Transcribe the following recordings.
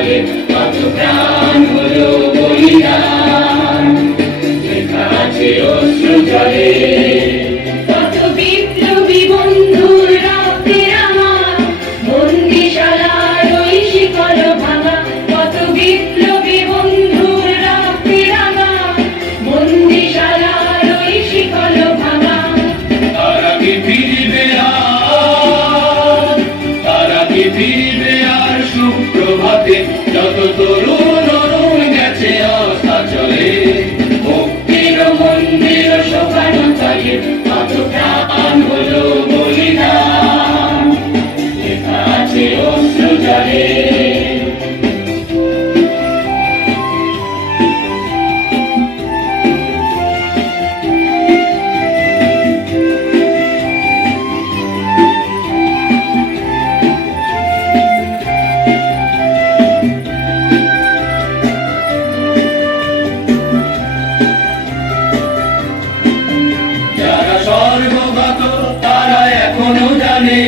তালে কত প্রাণ হলো বলিদান, লেখা আছে অশ্রু জলে। কত বিপ্লবী বন্ধুর রক্তের আমার বন্দিশালার ওই শিকল ভাঙা, কত বিপ্লবী বন্ধুর রক্তের আমার বন্দিশালার ওই শিকল ভাঙা। তারা কি ফিরবে আর, তারা কি ফিরবে আর সুপ্রভাতে, যত তরুণ অরুণ গেছে আস্থা চলে। মুক্তির মন্দির শোভানো তালে কত প্রাণ হলো বলিদান, লেখা আছে অশ্রু জলে। যারা স্বর্গগত তারা এখনো জানে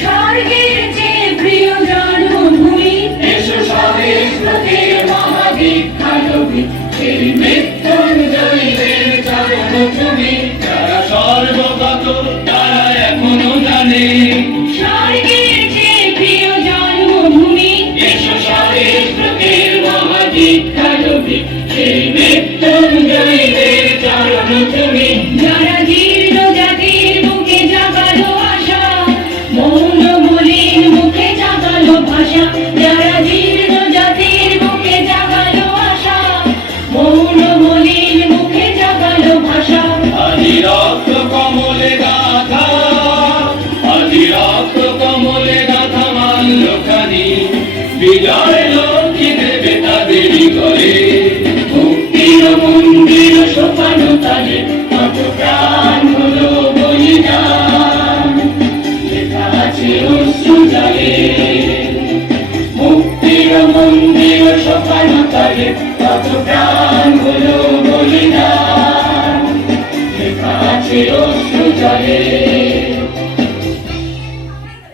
স্বর্গের চেয়ে প্রিয় জন্মভূমি, এসো স্বদেশ লোকের মহাবিখ্যাতভূমি, সেই মৃত্যুঞ্জয়ীদের চরণ তুমি। যারা স্বর্গগত তারা এখনো জানে স্বর্গের চেয়ে প্রিয় জন্মভূমি, এসো স্বদেশ লোকের মহাবিখ্যাতভূমি, সেই মৃত্যুঞ্জয়ীদের চরণ তুমি। যারা জীর্ণ জাতির বুকে জাগালো আশা, মৌন মলিন মুখে জাগালো ভাষা। যারা জীর্ণ জাতির বুকে জাগালো আশা, মৌন মলিন মুখে জাগালো ভাষা। আজি রক্ত কমলে গাথা, আজি রক্ত কমলে গাথা মাল্যখানি, বিজয় লক্ষ্মী দেবে তাদেরই ঘরে। মুক্তির মন্দির শোভানো তালে কত প্রাণ হলো বলিদান, লেখা আছে অশ্রু জলে। মুক্তির মন্দির শোভানো তালে কত প্রাণ হলো বলিদান, লেখা আছে অশ্রু জলে।